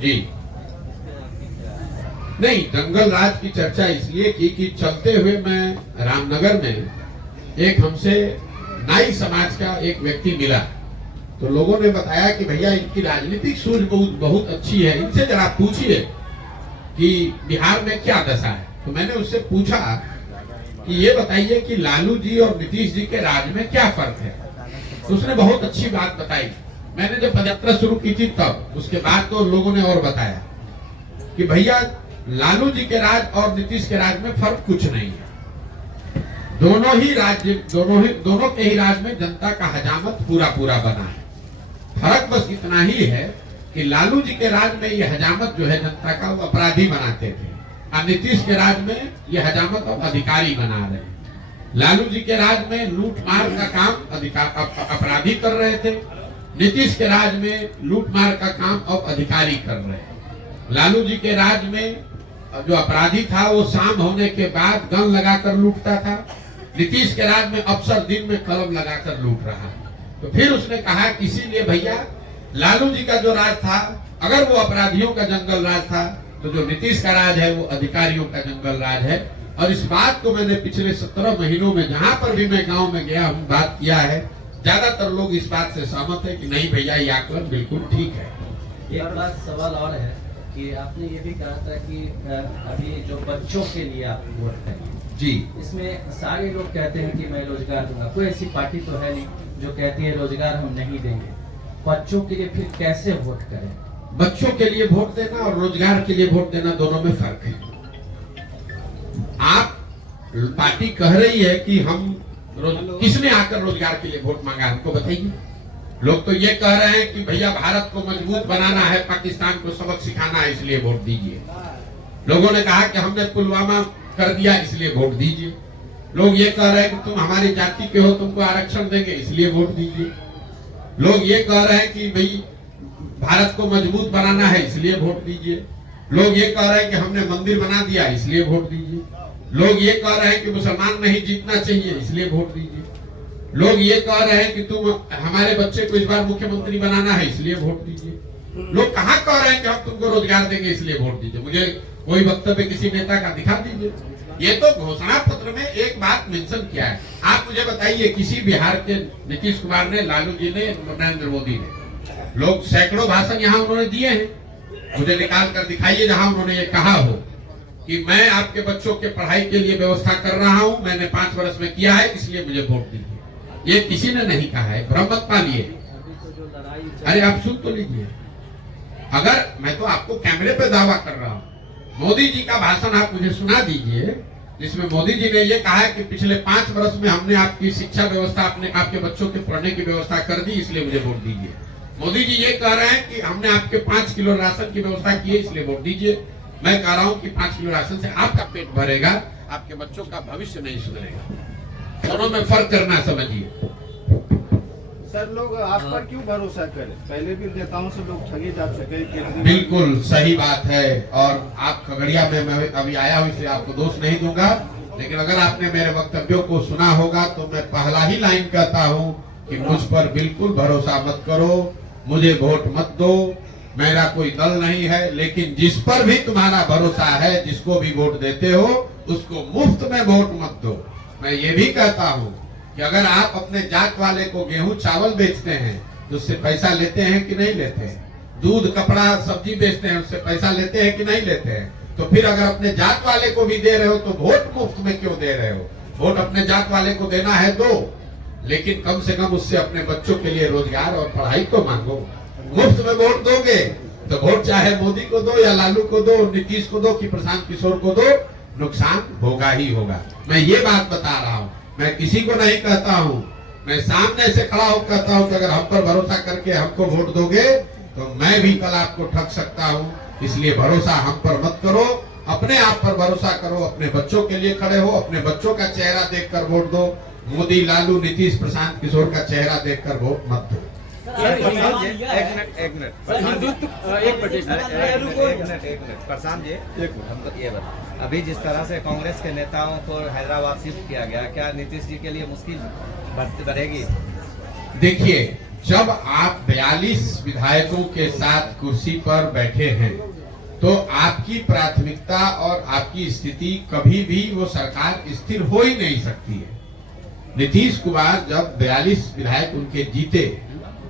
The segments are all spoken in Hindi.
जी नहीं, जंगल राज की चर्चा इसलिए की कि चलते हुए मैं रामनगर में एक हमसे नाई समाज का एक व्यक्ति मिला, तो लोगों ने बताया कि भैया इनकी राजनीतिक सूझ बहुत अच्छी है, इनसे जरा पूछिए कि बिहार में क्या दशा है। तो मैंने उससे पूछा कि ये बताइए कि लालू जी और नीतीश जी के राज में क्या फर्क है। तो उसने बहुत अच्छी बात बताई। मैंने जब पदयात्रा शुरू की थी तब, उसके बाद तो लोगों ने और बताया कि भैया लालू जी के राज और नीतीश के राज में फर्क कुछ नहीं है। दोनों के ही राज में जनता का हजामत पूरा बना है। फर्क बस इतना ही है कि लालू जी के राज में ये हजामत जो है जनता का, वो अपराधी बनाते थे, और नीतीश के राज में ये हजामत अब अधिकारी बना रहे हैं। लालू जी के राज में लूट मार का काम अपराधी कर रहे थे, नीतीश के राज में लूट मार का काम अब अधिकारी कर रहे हैं। लालू जी के राज में जो अपराधी था वो शाम होने के बाद गन लगाकर लूटता था, नीतीश के राज में अफसर दिन में कलम लगाकर लूट रहा है। तो फिर उसने कहा इसीलिए भैया लालू जी का जो राज था, अगर वो अपराधियों का जंगल राज था, तो जो नीतीश का राज है वो अधिकारियों का जंगल राज है। और इस बात को मैंने पिछले 17 महीनों में जहां पर भी मैं गांव में गया हूं बात किया है, ज्यादातर लोग इस बात से सहमत है कि नहीं भैया ये आकलन बिल्कुल ठीक है। एक बात सवाल और है कि आपने ये भी कहा था कि अभी जो बच्चों के लिए आप वोट करेंगे जी, इसमें सारे लोग कहते हैं कि मैं रोजगार दूंगा, कोई ऐसी पार्टी तो है नहीं जो कहती है रोजगार हम नहीं देंगे। बच्चों के लिए फिर कैसे वोट करें? बच्चों के लिए वोट देना और रोजगार के लिए वोट देना दोनों में फर्क है। आप पार्टी कह रही है कि हम किसने आकर रोजगार के लिए वोट मांगा, हमको बताइए। लोग तो ये कह रहे हैं कि भैया भारत को मजबूत बनाना है, पाकिस्तान को सबक सिखाना है, इसलिए वोट दीजिए। लोगों ने कहा कि हमने पुलवामा कर दिया इसलिए वोट दीजिए। लोग ये कह रहे हैं कि तुम हमारी जाति के हो, तुमको आरक्षण देंगे इसलिए वोट दीजिए। लोग ये कह रहे हैं कि भाई भारत को मजबूत बनाना है इसलिए वोट दीजिए। लोग ये कह रहे हैं कि हमने मंदिर बना दिया इसलिए वोट दीजिए। लोग ये कह रहे हैं कि मुसलमान नहीं जीतना चाहिए इसलिए वोट दीजिए। लोग ये कह रहे हैं कि तुम हमारे बच्चे को इस बार मुख्यमंत्री बनाना है इसलिए वोट दीजिए। लोग कहाँ कह रहे हैं कि हम तुमको रोजगार देंगे इसलिए वोट दीजिए। मुझे कोई वक्तव्य किसी नेता का दिखा दीजिए। ये तो घोषणा पत्र में एक बात मेंशन किया है। आप मुझे बताइए किसी बिहार के नीतीश कुमार ने, लालू जी ने, नरेंद्र मोदी ने, लोग सैकड़ों भाषण यहाँ उन्होंने दिए हैं, मुझे निकाल कर दिखाइए जहां उन्होंने ये कहा हो कि मैं आपके बच्चों के पढ़ाई के लिए व्यवस्था कर रहा हूं, मैंने 5 वर्ष में किया है इसलिए मुझे वोट दीजिए। ये किसी ने नहीं कहा है, भ्रम मत पालिए। अरे आप सुन तो लीजिए। अगर मैं तो आपको कैमरे पे दावा कर रहा हूं, मोदी जी का भाषण आप मुझे सुना दीजिए जिसमें मोदी जी ने ये कहा है कि पिछले 5 वर्ष में हमने आपकी शिक्षा व्यवस्था, आपके बच्चों के पढ़ने की व्यवस्था कर दी इसलिए मुझे वोट दीजिए। मोदी जी ये कह रहे हैं कि हमने आपके 5 किलो राशन की व्यवस्था की है इसलिए वोट दीजिए। मैं कह रहा हूं कि 5 किलो राशन से आपका पेट भरेगा, आपके बच्चों का भविष्य नहीं सुधरेगा। दोनों में फर्क करना समझिए। सर, लोग आप पर क्यों भरोसा करें? पहले भी नेताओं से लोग ठगे जा चुके हैं। बिल्कुल सही बात है। और आप खगड़िया में मैं अभी आया हूं इसलिए आपको दोष नहीं दूंगा, लेकिन अगर आपने मेरे वक्तव्यों को सुना होगा तो मैं पहला ही लाइन कहता हूं कि मुझ पर बिल्कुल भरोसा मत करो, मुझे वोट मत दो, मेरा कोई दल नहीं है। लेकिन जिस पर भी तुम्हारा भरोसा है, जिसको भी वोट देते हो, उसको मुफ्त में वोट मत दो। मैं ये भी कहता हूँ कि अगर आप अपने जात वाले को गेहूं चावल बेचते हैं तो उससे पैसा लेते हैं कि नहीं लेते हैं? दूध कपड़ा सब्जी बेचते हैं उससे पैसा लेते हैं कि नहीं लेते हैं? तो फिर अगर अपने जात वाले को भी दे रहे हो तो वोट मुफ्त में क्यों दे रहे हो? वोट अपने जात वाले को देना है दो, लेकिन कम से कम उससे अपने बच्चों के लिए रोजगार और पढ़ाई को मांगो। मुफ्त में वोट दोगे तो वोट चाहे मोदी को दो या लालू को दो, नीतीश को दो कि प्रशांत किशोर को दो, नुकसान होगा ही होगा। मैं ये बात बता रहा हूँ, मैं किसी को नहीं कहता हूँ, मैं सामने से खड़ा होकर कहता हूँ कि अगर हम पर भरोसा करके हमको वोट दोगे तो मैं भी कल आपको ठग सकता हूँ। इसलिए भरोसा हम पर मत करो, अपने आप पर भरोसा करो, अपने बच्चों के लिए खड़े हो, अपने बच्चों का चेहरा देखकर वोट दो। मोदी, लालू, नीतीश, प्रशांत किशोर का चेहरा देखकर वोट मत दो। एक मिनट प्रशांत जी, हमको ये बता, अभी जिस तरह से कांग्रेस के नेताओं को हैदराबाद शिफ्ट किया गया, क्या नीतीश जी के लिए मुश्किल बढ़ेगी? देखिए, जब आप 42 विधायकों के साथ कुर्सी पर बैठे हैं तो आपकी प्राथमिकता और आपकी स्थिति कभी भी वो सरकार स्थिर हो ही नहीं सकती है। नीतीश कुमार जब 42 विधायक उनके जीते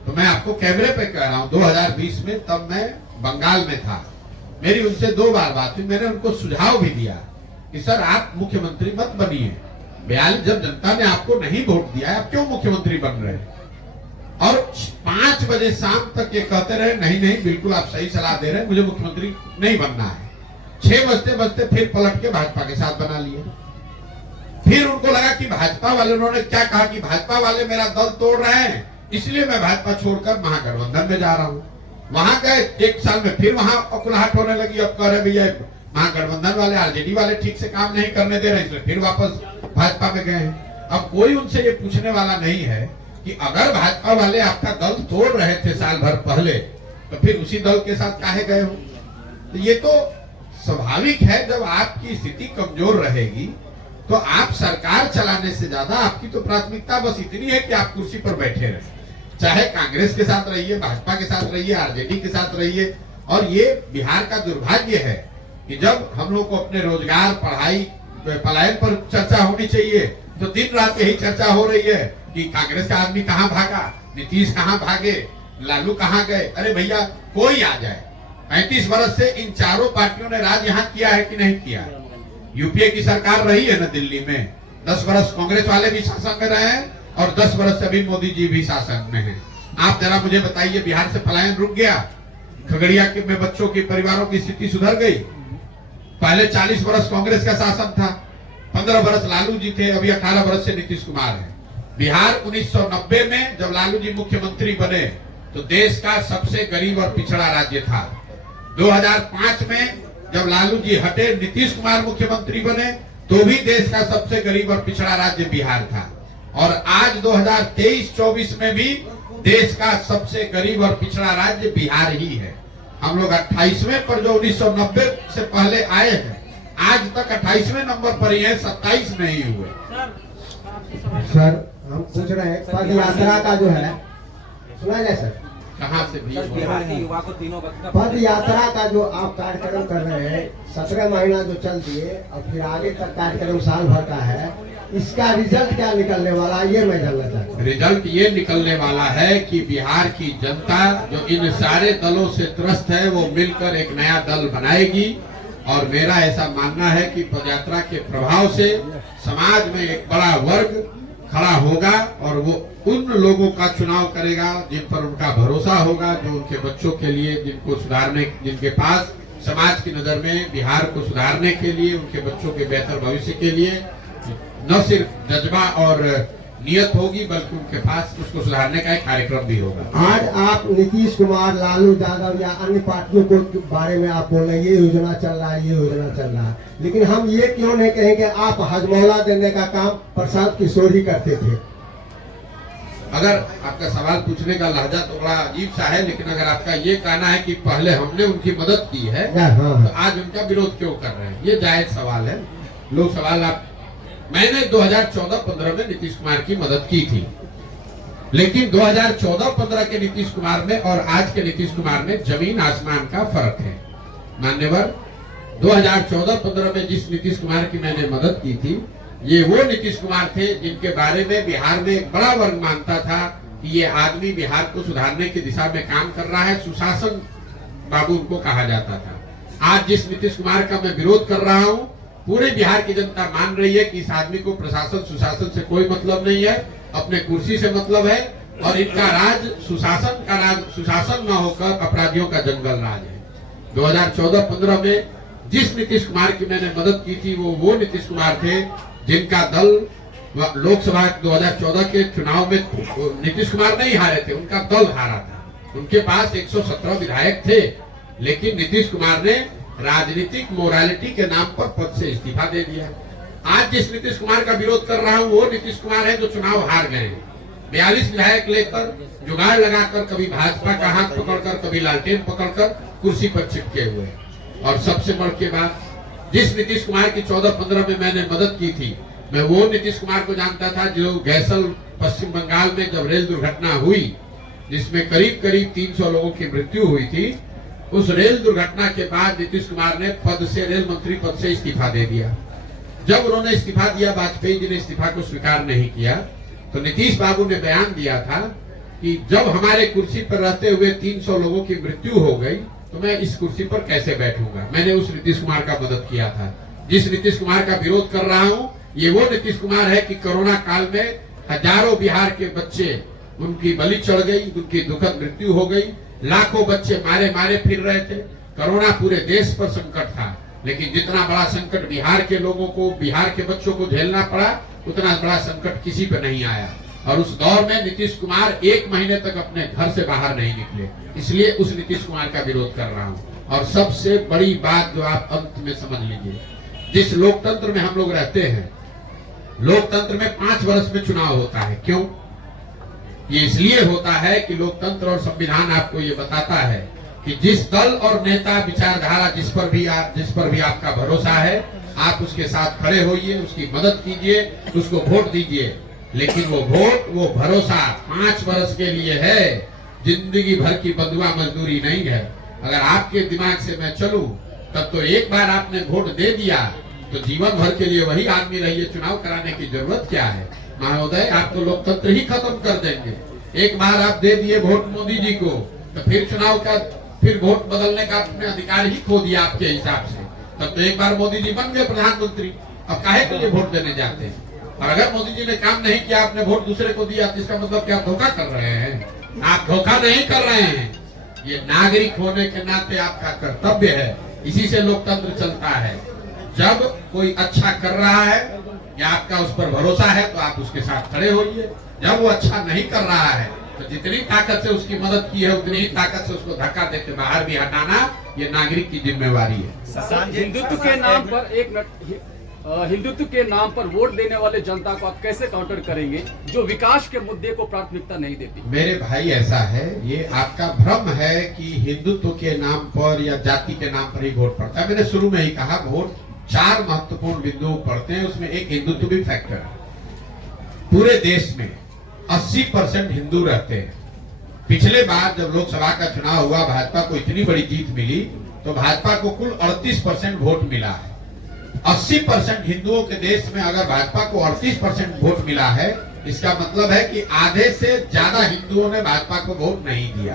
तो मैं आपको कैमरे पे कह रहा हूं 2020 में, तब मैं बंगाल में था, मेरी उनसे 2 बार बात हुई। मैंने उनको सुझाव भी दिया कि सर आप मुख्यमंत्री मत बनिए, 42 जब जनता ने आपको नहीं वोट दिया आप क्यों मुख्यमंत्री बन रहे हैं। और 5 बजे शाम तक ये कहते रहे नहीं बिल्कुल आप सही सलाह दे रहे हैं, मुझे मुख्यमंत्री नहीं बनना है। 6 बजते फिर पलट के भाजपा के साथ बना लिए। फिर उनको लगा कि भाजपा वाले, उन्होंने क्या कहा कि भाजपा वाले मेरा दल तोड़ रहे हैं इसलिए मैं भाजपा छोड़कर महागठबंधन में जा रहा हूं। वहां गए 1 साल में फिर वहां अकुलाहट होने लगी। अब कह रहे भैया महागठबंधन वाले आरजेडी वाले ठीक से काम नहीं करने दे रहे, इसलिए फिर वापस भाजपा में गए हैं। अब कोई उनसे ये पूछने वाला नहीं है कि अगर भाजपा वाले आपका दल तोड़ रहे थे साल भर पहले तो फिर उसी दल के साथ काहे गए हो। तो ये तो स्वाभाविक है, जब आपकी स्थिति कमजोर रहेगी तो आप सरकार चलाने से ज्यादा आपकी तो प्राथमिकता बस इतनी है कि आप कुर्सी पर बैठे रहे, चाहे कांग्रेस के साथ रहिए, भाजपा के साथ रहिए, आरजेडी के साथ रहिए। और ये बिहार का दुर्भाग्य है कि जब हम लोग को अपने रोजगार, पढ़ाई, पलायन पर चर्चा होनी चाहिए तो दिन रात यही चर्चा हो रही है कि कांग्रेस का आदमी कहां भागा, नीतीश कहां भागे, लालू कहां गए। अरे भैया कोई आ जाए, 35 वर्ष से इन चारों पार्टियों ने राज यहाँ किया है कि नहीं किया। यूपीए की सरकार रही है ना दिल्ली में, 10 वर्ष कांग्रेस वाले भी शासन में रहे हैं और 10 वर्ष से अभी मोदी जी भी शासन में हैं। आप जरा मुझे बताइए, बिहार से पलायन रुक गया, खगड़िया के में बच्चों की परिवारों की स्थिति सुधर गई। पहले 40 वर्ष कांग्रेस का शासन था, 15 वर्ष लालू जी थे, अभी 18 वर्ष से नीतीश कुमार है। बिहार 1990 में जब लालू जी मुख्यमंत्री बने तो देश का सबसे गरीब और पिछड़ा राज्य था। 2005 में जब लालू जी हटे, नीतीश कुमार मुख्यमंत्री बने तो भी देश का सबसे गरीब और पिछड़ा राज्य बिहार था। और आज 2023-24 में भी देश का सबसे गरीब और पिछड़ा राज्य बिहार ही है। हम लोग 28वें पर जो 1990 से पहले आए हैं, आज तक 28वें नंबर पर ही है, 27 नहीं हुए। सर हम पूछ रहे हैं पद यात्रा का जो है, सुना जाए सर, कहाँ से भी बिहार के युवा को तीनों पद यात्रा का जो आप कार्यक्रम कर रहे हैं, 17 महीना जो चल दिए और फिर आगे तक कार्यक्रम साल भर का है, इसका रिजल्ट क्या निकलने वाला है ये मैं जानना चाहता हूँ। रिजल्ट ये निकलने वाला है कि बिहार की जनता जो इन सारे दलों से त्रस्त है वो मिलकर एक नया दल बनाएगी। और मेरा ऐसा मानना है कि पदयात्रा के प्रभाव से समाज में एक बड़ा वर्ग खड़ा होगा और वो उन लोगों का चुनाव करेगा जिन पर उनका भरोसा होगा, जो उनके बच्चों के लिए, जिनको सुधारने, जिनके पास समाज की नजर में बिहार को सुधारने के लिए, उनके बच्चों के बेहतर भविष्य के लिए न सिर्फ जज्बा और नियत होगी बल्कि उनके पास उसको सुधारने का एक कार्यक्रम भी होगा। आज आप नीतीश कुमार, लालू यादव या अन्य पार्टियों के बारे में आप बोल रहे हैं ये योजना चल रहा है, ये योजना चल रहा है, लेकिन हम ये क्यों नहीं कहेंगे आप हजमौला देने का काम प्रशांत किशोर ही करते थे। अगर आपका सवाल पूछने का लहजा तो बड़ा अजीब सा है, लेकिन अगर आपका ये कहना है कि पहले हमने उनकी मदद की है तो आज उनका विरोध क्यों कर रहे हैं, ये जायज सवाल है। लोग सवाल आप, मैंने 2014-15 में नीतीश कुमार की मदद की थी, लेकिन 2014-15 के नीतीश कुमार में और आज के नीतीश कुमार में जमीन आसमान का फर्क है। मान्यवर, 2014-15 में जिस नीतीश कुमार की मैंने मदद की थी, ये वो नीतीश कुमार थे जिनके बारे में बिहार में एक बड़ा वर्ग मानता था कि ये आदमी बिहार को सुधारने की दिशा में काम कर रहा है, सुशासन बाबू उनको कहा जाता था। आज जिस नीतीश कुमार का मैं विरोध कर रहा हूँ, पूरे बिहार की जनता मान रही है कि इस आदमी को प्रशासन सुशासन से कोई मतलब नहीं है, अपने कुर्सी से मतलब है और इनका राज सुशासन का राज, सुशासन न होकर अपराधियों का जंगल राज है। 2014-15 में जिस नीतीश कुमार की मैंने मदद की थी वो नीतीश कुमार थे जिनका दल लोकसभा 2014 के चुनाव में नीतीश कुमार नहीं हारे थे, उनका दल हारा था। उनके पास 117 विधायक थे, लेकिन नीतीश कुमार ने राजनीतिक मोरालिटी के नाम पर पद से इस्तीफा दे दिया। आज जिस नीतीश कुमार का विरोध कर रहा हूं वो नीतीश कुमार है जो चुनाव हार गए हैं। 42 विधायक लेकर जुगाड़ लगाकर, कभी भाजपा का हाथ पकड़कर, कभी लालटेन पकड़कर कुर्सी पर चिपके हुए। और सबसे बड़ के बाद जिस नीतीश कुमार की 14-15 में मैंने मदद की थी, मैं वो नीतीश कुमार को जानता था जो गैसल पश्चिम बंगाल में जब रेल दुर्घटना हुई जिसमें करीब करीब 300 लोगों की मृत्यु हुई थी, उस रेल दुर्घटना के बाद नीतीश कुमार ने पद से, रेल मंत्री पद से इस्तीफा दे दिया। जब उन्होंने इस्तीफा दिया, वाजपेयी जी ने इस्तीफा को स्वीकार नहीं किया, तो नीतीश बाबू ने बयान दिया था कि जब हमारे कुर्सी पर रहते हुए 300 लोगों की मृत्यु हो गई तो मैं इस कुर्सी पर कैसे बैठूंगा। मैंने उस नीतीश कुमार का मदद किया था। जिस नीतीश कुमार का विरोध कर रहा हूं, ये वो नीतीश कुमार है कि कोरोना काल में हजारों बिहार के बच्चे, उनकी बलि चढ़ गई, उनकी दुखद मृत्यु हो गई, लाखों बच्चे मारे मारे फिर रहे थे। कोरोना पूरे देश पर संकट था, लेकिन जितना बड़ा संकट बिहार के लोगों को, बिहार के बच्चों को झेलना पड़ा, उतना बड़ा संकट किसी पे नहीं आया। और उस दौर में नीतीश कुमार 1 महीने तक अपने घर से बाहर नहीं निकले। इसलिए उस नीतीश कुमार का विरोध कर रहा हूं। और सबसे बड़ी बात जो आप अंत में समझ लीजिए, जिस लोकतंत्र में हम लोग रहते हैं, लोकतंत्र में 5 वर्ष में चुनाव होता है। क्यों? ये इसलिए होता है कि लोकतंत्र और संविधान आपको ये बताता है कि जिस दल और नेता, विचारधारा, जिस पर भी आपका भरोसा है, आप उसके साथ खड़े होइए, उसकी मदद कीजिए, उसको वोट दीजिए। लेकिन वो वोट, वो भरोसा 5 वर्ष के लिए है, जिंदगी भर की बंधुआ मजदूरी नहीं है। अगर आपके दिमाग से मैं चलूं, तब तो एक बार आपने वोट दे दिया तो जीवन भर के लिए वही आदमी रहिए, चुनाव कराने की जरूरत क्या है। महोदय, आप तो लोकतंत्र ही खत्म कर देंगे। एक बार आप दे दिए वोट मोदी जी को, तो फिर चुनाव का, फिर वोट बदलने का आपने अधिकार ही खो दिया आपके हिसाब से। तब तो एक बार मोदी जी बन गए प्रधानमंत्री, अब काहे के लिए वोट देने जाते हैं। और अगर मोदी जी ने काम नहीं किया, आपने वोट दूसरे को दिया, तो इसका मतलब क्या धोखा कर रहे हैं? आप धोखा नहीं कर रहे हैं। ये नागरिक होने के नाते आपका कर्तव्य है। इसी से लोकतंत्र चलता है। जब कोई अच्छा कर रहा है या आपका उस पर भरोसा है, तो आप उसके साथ खड़े होइए। जब वो अच्छा नहीं कर रहा है, तो जितनी ताकत से उसकी मदद की है, उतनी ही ताकत से उसको धक्का देकर बाहर भी हटाना, ये नागरिक की जिम्मेवारी है। हिंदुत्व के नाम पर, एक मिनट, हिंदुत्व के नाम पर वोट देने वाले जनता को आप कैसे काउंटर करेंगे जो विकास के मुद्दे को प्राथमिकता नहीं देती? मेरे भाई, ऐसा है, ये आपका भ्रम है कि हिंदुत्व के नाम पर या जाति के नाम पर ही वोट पड़ता है। मैंने शुरू में ही कहा, वोट 4 महत्वपूर्ण बिंदुओं पड़ते हैं, उसमें एक हिंदुत्व भी फैक्टर है। पूरे देश में 80% हिंदू रहते हैं। पिछले बार जब लोकसभा का चुनाव हुआ, भाजपा को इतनी बड़ी जीत मिली, तो भाजपा को कुल 38% वोट मिला है। 80% हिंदुओं के देश में अगर भाजपा को 38% वोट मिला है, इसका मतलब है कि आधे से ज्यादा हिंदुओं ने भाजपा को वोट नहीं दिया।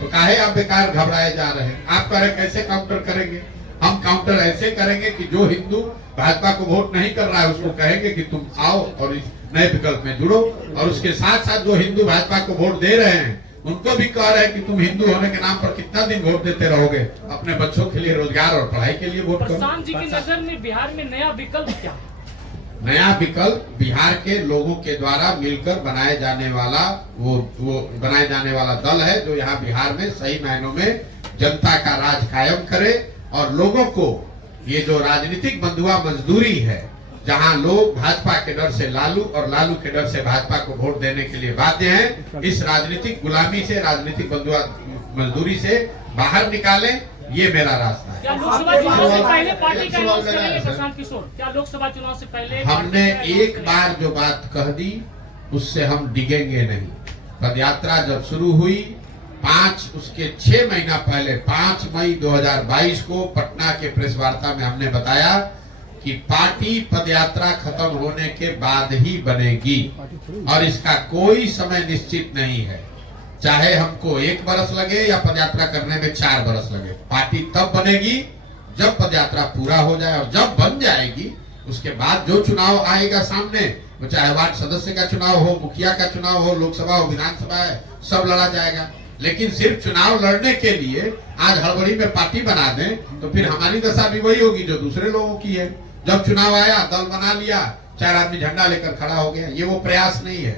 तो काहे आप बेकार घबराए जा रहे हैं? आप कह रहे कैसे काउंटर करेंगे? हम काउंटर ऐसे करेंगे कि जो हिंदू भाजपा को वोट नहीं कर रहा है, उसको कहेंगे कि तुम आओ और इस नए विकल्प में जुड़ो। और उसके साथ साथ जो हिंदू भाजपा को वोट दे रहे हैं, उनको भी कह रहे हैं कि तुम हिंदू होने के नाम पर कितना दिन वोट देते रहोगे, अपने बच्चों के लिए, रोजगार और पढ़ाई के लिए वोट करो। प्रशांत जी की नजर में बिहार में नया विकल्प क्या है? नया विकल्प बिहार के लोगों के द्वारा मिलकर बनाए जाने वाला वो बनाए जाने वाला दल है, जो यहाँ बिहार में सही मायनों में जनता का राज कायम करे और लोगों को ये जो राजनीतिक बंधुआ मजदूरी है, जहां लोग भाजपा के डर से लालू और लालू के डर से भाजपा को वोट देने के लिए बाध्य हैं, इस राजनीतिक गुलामी से, राजनीतिक बंधुआ मजदूरी से बाहर निकालें, ये मेरा रास्ता है। क्या लोकसभा चुनाव से पहले पार्टी का अनाउंस करेंगे प्रशांत किशोर? क्या लोकसभा चुनाव से पहले हमने एक बार जो बात कह दी, उससे हम डिगेंगे नहीं। पदयात्रा जब शुरू हुई, उसके 6 महीना पहले 5 मई 2022 को पटना के प्रेस वार्ता में हमने बताया कि पार्टी पदयात्रा खत्म होने के बाद ही बनेगी और इसका कोई समय निश्चित नहीं है। चाहे हमको 1 बरस लगे या पदयात्रा करने में 4 बरस लगे, पार्टी तब बनेगी जब पदयात्रा पूरा हो जाए। और जब बन जाएगी, उसके बाद जो चुनाव आएगा सामने, वो चाहे वार्ड सदस्य का चुनाव हो, मुखिया का चुनाव हो, लोकसभा हो, विधानसभा है, सब लड़ा जाएगा। लेकिन सिर्फ चुनाव लड़ने के लिए आज हड़बड़ी में पार्टी बना दें, तो फिर हमारी दशा भी वही होगी जो दूसरे लोगों की है। जब चुनाव आया, दल बना लिया, 4 आदमी झंडा लेकर खड़ा हो गया, ये वो प्रयास नहीं है।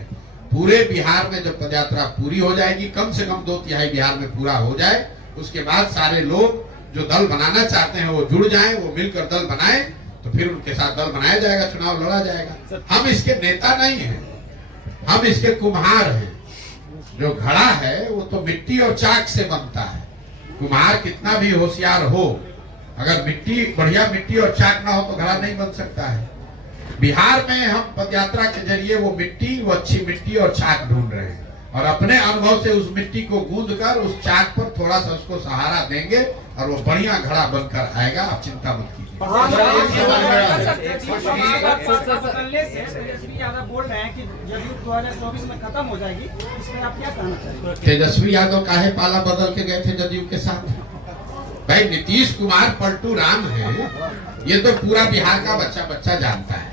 पूरे बिहार में जब पदयात्रा पूरी हो जाएगी, कम से कम 2/3 बिहार में पूरा हो जाए, उसके बाद सारे लोग जो दल बनाना चाहते हैं वो जुड़ जाएं, वो मिलकर दल बनाएं, तो फिर उनके साथ दल बनाया जाएगा, चुनाव लड़ा जाएगा। हम इसके नेता नहीं हैं, हम इसके कुम्हार हैं। जो घड़ा है वो तो मिट्टी और चाक से बनता है। कुम्हार कितना भी होशियार हो, अगर मिट्टी, बढ़िया मिट्टी और चाक ना हो तो घड़ा नहीं बन सकता है। बिहार में हम पदयात्रा के जरिए वो मिट्टी, वो अच्छी मिट्टी और चाक ढूंढ रहे हैं। और अपने अनुभव से उस मिट्टी को गूंद कर उस चाक पर थोड़ा सा उसको सहारा देंगे और वो बढ़िया घड़ा बनकर आएगा। आप चिंता मत कीजिए। तेजस्वी यादव बोल रहे हैं कि जदयू 2024 में खत्म हो जाएगी, इसमें आप क्या कहना चाहेंगे? तेजस्वी यादव काहे पाला बदल के गए थे जदयू के साथ? भाई नीतीश कुमार पलटू राम है, ये तो पूरा बिहार का बच्चा बच्चा जानता है।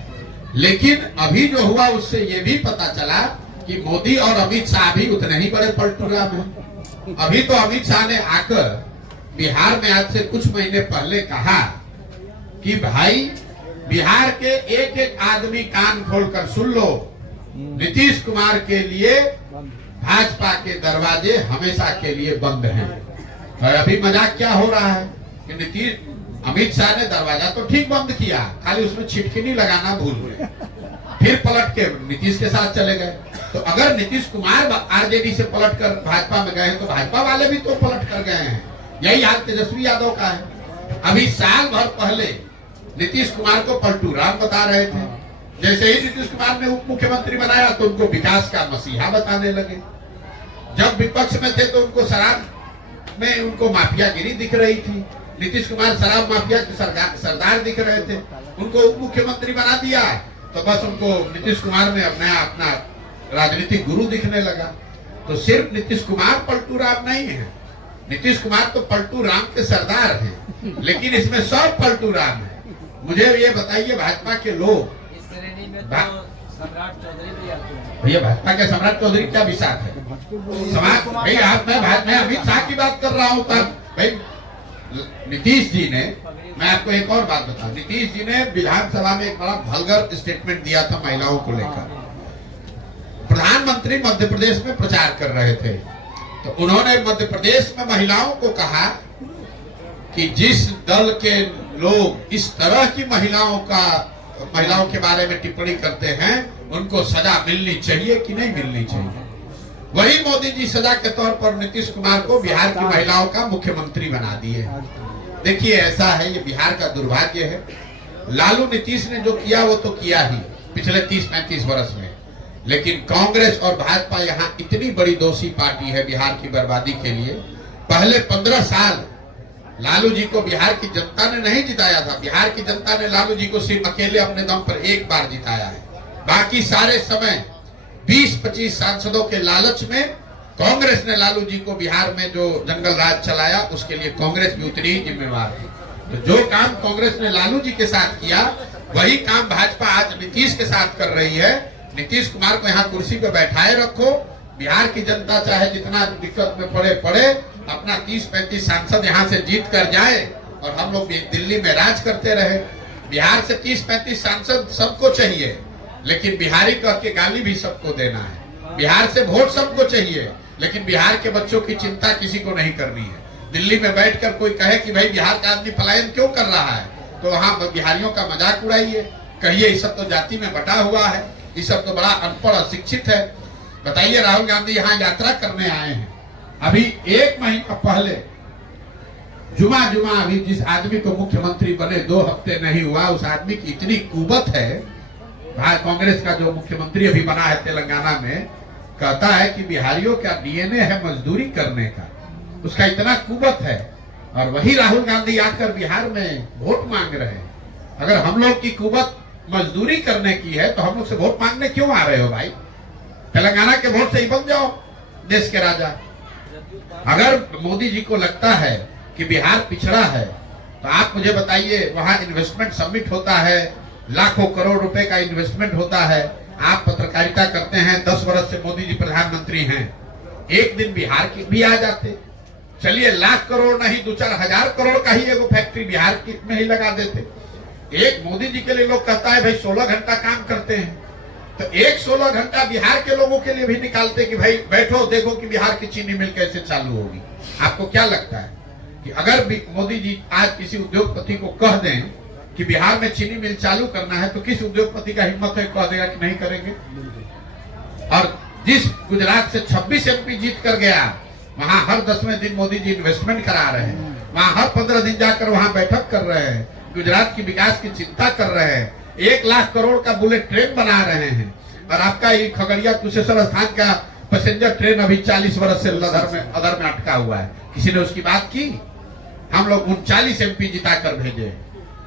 लेकिन अभी जो हुआ उससे ये भी पता चला कि मोदी और अमित शाह भी उतने ही बड़े पलटू राम हैं। अभी तो अमित शाह ने आकर बिहार में आज से कुछ महीने पहले कहा कि भाई बिहार के एक एक आदमी कान खोलकर सुन लो, नीतीश कुमार के लिए भाजपा के दरवाजे हमेशा के लिए बंद हैं। और अभी मजाक क्या हो रहा है कि नीतीश अमित शाह ने दरवाजा तो ठीक बंद किया, खाली उसमें छिटकिनी लगाना भूल गए, फिर पलट के नीतीश के साथ चले गए। तो अगर नीतीश कुमार आरजेडी से पलट कर भाजपा में गए तो भाजपा वाले भी तो पलट कर गए हैं। यही हाल तेजस्वी यादव का है। अभी साल भर पहले नीतीश कुमार को पलटू राम बता रहे थे, जैसे ही नीतीश कुमार ने उप मुख्यमंत्री बनाया तो उनको विकास का मसीहा बताने लगे। जब विपक्ष में थे तो उनको शराब में उनको माफियागिरी दिख रही थी। नीतीश कुमार शराब माफिया के सरदार दिख रहे थे, उनको उप मुख्यमंत्री बना दिया तो बस उनको नीतीश कुमार में अपना राजनीतिक गुरु दिखने लगा। तो सिर्फ नीतीश कुमार पलटू राम नहीं है, नीतीश कुमार तो पलटू राम के सरदार हैं, लेकिन इसमें सब पलटू राम है। मुझे ये बताइए भाजपा के लोग, सम्राट चौधरी भी आते हैं। भैया भाजपा के सम्राट चौधरी क्या विशाख है समाज? भाई आप मैं अमित शाह की बात कर रहा हूँ। तब भाई नीतीश जी ने, मैं आपको एक और बात बताऊं, नीतीश जी ने विधानसभा में एक बड़ा वल्गर स्टेटमेंट दिया था महिलाओं को लेकर। प्रधानमंत्री मध्य प्रदेश में प्रचार कर रहे थे तो उन्होंने मध्य प्रदेश में महिलाओं को कहा कि जिस दल के लोग इस तरह की महिलाओं के बारे में टिप्पणी करते हैं उनको सजा मिलनी चाहिए कि नहीं मिलनी चाहिए। वही मोदी जी सजा के तौर पर नीतीश कुमार को बिहार की महिलाओं का मुख्यमंत्री बना दिए। देखिए ऐसा है, ये बिहार का दुर्भाग्य है। लालू नीतीश ने जो किया वो तो किया ही पिछले 30-35 वर्ष में, लेकिन कांग्रेस और भाजपा यहाँ इतनी बड़ी दोषी पार्टी है बिहार की बर्बादी के लिए। पहले 15 साल लालू जी को बिहार की जनता ने नहीं जिताया था। बिहार की जनता ने लालू जी को सिर्फ अकेले अपने दम पर एक बार जिताया है। बाकी सारे समय 20-25 सांसदों के लालच में कांग्रेस ने लालू जी को बिहार में जो जंगल राज चलाया उसके लिए कांग्रेस भी उतनी ही जिम्मेवार है। तो जो काम कांग्रेस ने लालू जी के साथ किया वही काम भाजपा आज नीतीश के साथ कर रही है। नीतीश कुमार को यहाँ कुर्सी पे बैठाए रखो, बिहार की जनता चाहे जितना दिक्कत में पड़े अपना 30-35 सांसद यहाँ से जीत कर जाए और हम लोग दिल्ली में राज करते रहे। बिहार से 30-35 सांसद सबको चाहिए, लेकिन बिहारी कह के गाली भी सबको देना है। बिहार से वोट सबको चाहिए, लेकिन बिहार के बच्चों की चिंता किसी को नहीं करनी है। दिल्ली में बैठकर कोई कहे कि भाई बिहार का आदमी पलायन क्यों कर रहा है, तो वहाँ बिहारियों का मजाक उड़ाइए, कहिए ये सब तो जाति में बटा हुआ है, ये सब तो बड़ा अनपढ़ अशिक्षित है। बताइए राहुल गांधी यहाँ यात्रा करने आए हैं। अभी 1 महीना पहले जुमा अभी जिस आदमी को मुख्यमंत्री बने 2 हफ्ते नहीं हुआ, उस आदमी की इतनी कुवत है। कांग्रेस का जो मुख्यमंत्री अभी बना है तेलंगाना में, कहता है कि बिहारियों का डीएनए है मजदूरी करने का, उसका इतना कुवत है। और वही राहुल गांधी आकर बिहार में वोट मांग रहे हैं। अगर हम लोग की कुवत मजदूरी करने की है तो हम लोग से वोट मांगने क्यों आ रहे हो भाई? तेलंगाना के वोट से ही बन जाओ देश के राजा। अगर मोदी जी को लगता है कि बिहार पिछड़ा है तो आप मुझे बताइए, वहां इन्वेस्टमेंट समिट होता है, लाखों करोड़ रुपए का इन्वेस्टमेंट होता है। आप पत्रकारिता करते हैं, 10 वर्ष से मोदी जी प्रधानमंत्री हैं, एक दिन बिहार की भी आ जाते। चलिए लाख करोड़ नहीं 2-4 हजार करोड़ का ही एगो फैक्ट्री बिहार की में ही लगा देते। एक मोदी जी के लिए लोग कहता है भाई 16 घंटा काम करते हैं, तो एक 16 घंटा बिहार के लोगों के लिए भी निकालते कि भाई बैठो देखो कि बिहार की चीनी मिल कैसे चालू होगी। आपको क्या लगता है कि अगर मोदी जी आज किसी उद्योगपति को कह दें कि बिहार में चीनी मिल चालू करना है तो किस उद्योगपति का हिम्मत है कह देगा कि नहीं करेंगे? और जिस गुजरात से 26 MP जीत कर गया, वहां हर 10वें दिन मोदी जी इन्वेस्टमेंट करा रहे हैं, वहां हर 15 दिन जाकर वहां बैठक कर रहे हैं, गुजरात की विकास की चिंता कर रहे हैं, 1 लाख करोड़ का बुलेट ट्रेन बना रहे हैं। और आपका ये खगड़िया कुशेश्वर स्थान का पैसेंजर ट्रेन अभी 40 वर्ष से अदर में अटका हुआ है, किसी ने उसकी बात की? हम लोग 39 MP जिता कर भेजे।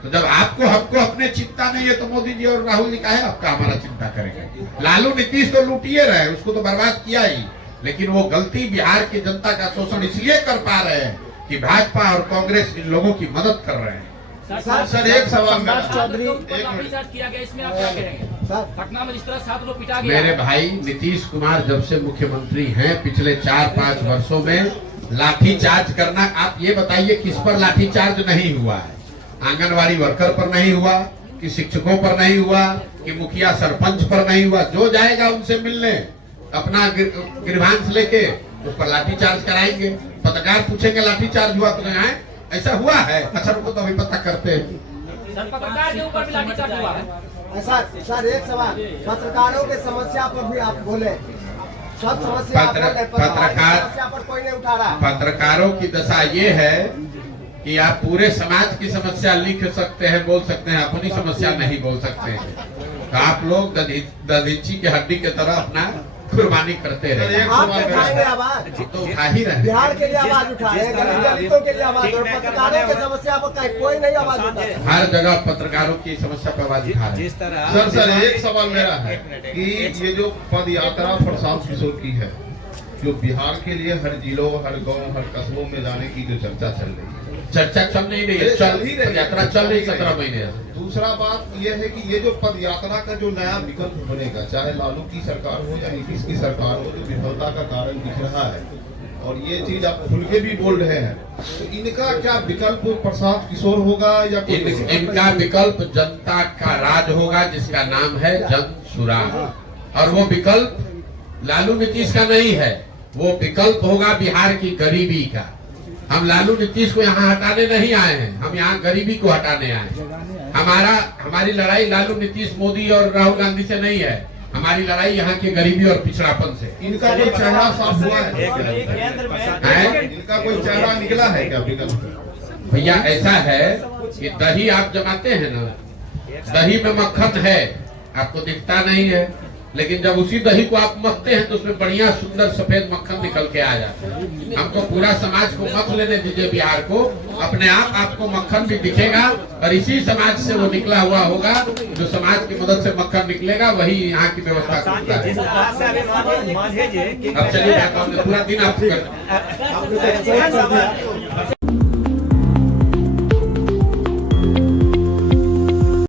तो जब आपको हमको अपने चिंता नहीं है तो मोदी जी और राहुल जी काहे आपका हमारा चिंता करेंगे? लालू नीतीश तो लूटिए रहे, उसको तो बर्बाद किया ही, लेकिन वो गलती बिहार की जनता का शोषण इसलिए कर पा रहे हैं कि भाजपा और कांग्रेस इन लोगों की मदद कर रहे हैं। सर एक सवाल मेरा, चौधरी एक किया गया, इसमें आप क्या कहेंगे? पटना में जिस तरह 7 लोग पिटा गया। मेरे भाई नीतीश कुमार जब से मुख्यमंत्री हैं पिछले 4-5 वर्षों में लाठीचार्ज करना, आप ये बताइए किस पर लाठीचार्ज नहीं हुआ है? आंगनवाड़ी वर्कर पर नहीं हुआ, कि शिक्षकों पर नहीं हुआ, कि मुखिया सरपंच पर नहीं हुआ? जो जाएगा उनसे मिलने अपना ग्रीवांस लेके उस पर लाठीचार्ज कराएंगे। पत्रकार पूछेंगे लाठीचार्ज हुआ तो आए ऐसा हुआ है? अच्छा रुको तो अभी पता करते हैं। सर पत्रकार के ऊपर भी लाठीचार्ज हुआ है। सर एक सवाल, पत्रकारों के समस्या पर भी आप बोले, सब समस्या आप बोले, पत्रकार समस्या पर कोई नहीं उठा रहा। पत्रकारों की दशा ये है कि आप पूरे समाज की समस्या लिख सकते हैं, बोल सकते हैं, अपनी समस्या नहीं बोल सकते हैं। तो आप लोग दधीची के हड्डी की तरह अपना कुर्बानी करते रहे। आप उठाएंगे आवाज, तो उठा ही रहे। बिहार के लिए आवाज उठाए, दलितों के लिए आवाज, और पत्रकारों की समस्या पर कोई नहीं आवाज उठाता। हर जगह पत्रकारों की समस्या पर आवाज उठा रहे। जिस तरह सर एक सवाल मेरा है कि ये जो पद यात्रा प्रशांत किशोर की है, जो बिहार के लिए हर जिलों, हर गांव, हर कस्बों में जाने की जो चर्चा चल रही है, चर्चा चल नहीं रही है, चल ही रही, यात्रा चल रही 17 महीने। दूसरा बात यह है कि ये जो पद यात्रा का जो नया विकल्प बनेगा, चाहे लालू की सरकार हो या नीतीश की सरकार हो, जो विफलता का कारण दिख रहा है, और ये चीज आप खुल के भी बोल रहे हैं, तो इनका क्या विकल्प प्रशांत किशोर होगा या इनका विकल्प जनता का राज होगा, जिसका नाम है जन सुराग। और वो विकल्प लालू नीतीश का नहीं है, वो विकल्प होगा बिहार की गरीबी का। हम लालू नीतीश को यहाँ हटाने नहीं आए हैं, हम यहाँ गरीबी को हटाने आए हैं। हमारी लड़ाई लालू नीतीश मोदी और राहुल गांधी से नहीं है, हमारी लड़ाई यहाँ की गरीबी और पिछड़ापन से। इनका कोई चेहरा साफ हुआ है? इनका कोई चेहरा निकला है क्या विकल्प? भैया ऐसा है कि दही आप जमाते हैं ना, दही में मक्खन है, आपको दिखता नहीं है, लेकिन जब उसी दही को आप मथते हैं तो उसमें बढ़िया सुंदर सफेद मक्खन निकल के आ जाता है। हमको पूरा समाज को मत लेने दीजिए बिहार को, अपने आप आपको मक्खन भी दिखेगा, और इसी समाज से वो निकला हुआ होगा, जो समाज की मदद से मक्खन निकलेगा वही यहाँ की व्यवस्था करता है। अब चलिए पूरा दिन आप